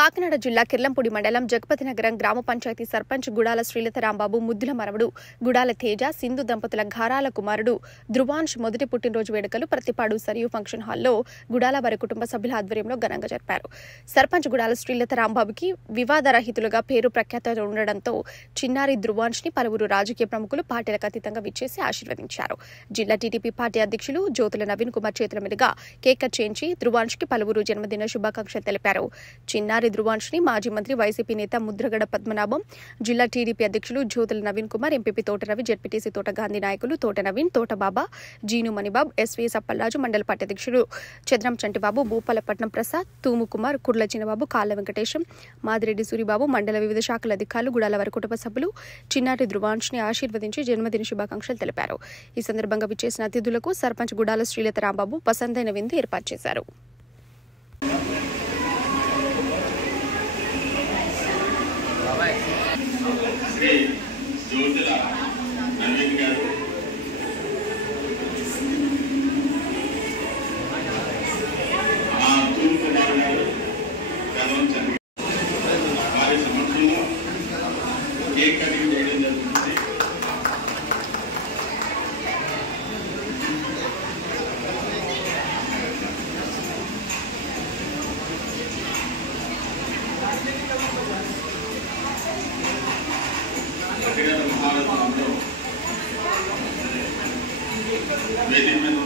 కాకినాడ జిల్లా కిర్లంపూడి మండలం జగపతినగరం గ్రామ పంచాయతీ సర్పంచ్ గుడాల శ్రీలత రాంబాబు ముద్దుల మనవడు గుడాల తేజ సింధు దంపతుల ఘారాల కుమారుడు ధ్రువాంష్ మొదటి పుట్టినరోజు వేడుకలు ప్రతిపాడు సరియు ఫంక్షన్ హాల్లో గుడాల వారి కుటుంబ సభ్యుల ఆధ్వర్యంలో ఘనంగా జరిపారు. సర్పంచ్ గుడాల శ్రీలత రాంబాబుకి వివాదరహితులుగా పేరు ప్రఖ్యాతలు ఉండడంతో చిన్నారి ధ్రువాంష్ ని పలువురు రాజకీయ ప్రముఖులు పార్టీలకు అతీతంగా విచ్చేసి ఆశీర్వదించారు. జిల్లా టీడీపీ పార్టీ అధ్యక్షులు జ్యోతుల నవీన్ కుమార్ చేతుల మీదుగా కేక్ కట్ చేయించి ధ్రువాంష్ కి పలువురు జన్మదిన శుభాకాంక్షలు తెలిపారు. చిన్నారి ధ్రువాంష్ ని మాజీ మంత్రి వైసీపీ నేత ముద్రగడ పద్మనాభం, జిల్లా టీడీపీ అధ్యక్షులు జ్యోతుల నవీన్ కుమార్, ఎంపీపీ తోట రవి, జెడ్పీటీసీ తోట గాంధీ నాయకులు తోట నవీన్, తోట బాబా, జీను మణిబాబు, ఎస్వీ సప్పల్రాజు, మండల పార్టీ అధ్యక్షులు చంద్రం చంటిబాబు, భూపాలపట్నం ప్రసాద్, తూము కుమార్, కుర్ల చిన్నబాబు, కాళ్ల వెంకటేశం, మాదిరెడ్డి సూరిబాబు, మండల వివిధ శాఖల అధికారులు, గుడాల వారి కుటుంబ సభ్యులు చిన్నారి ధ్రువాంష్ ని ఆశీర్వదించి జన్మదిన శుభాకాంక్షలు తెలిపారు. ఈ సందర్భంగా విచ్చేసిన అతిథులకు సర్పంచ్ గుడాల శ్రీలత రాంబాబు పసందైన విందు ఏర్పాటు చేశారు. శ్రీ జ్యోతుల నవీన్ గారు తూము కుమార్ గారు గెలవంచండి వారి సమక్షంలో కేక్ కటింగ్ చేయడం జరుగుతుంది. మహారథంలో వేదిక మీద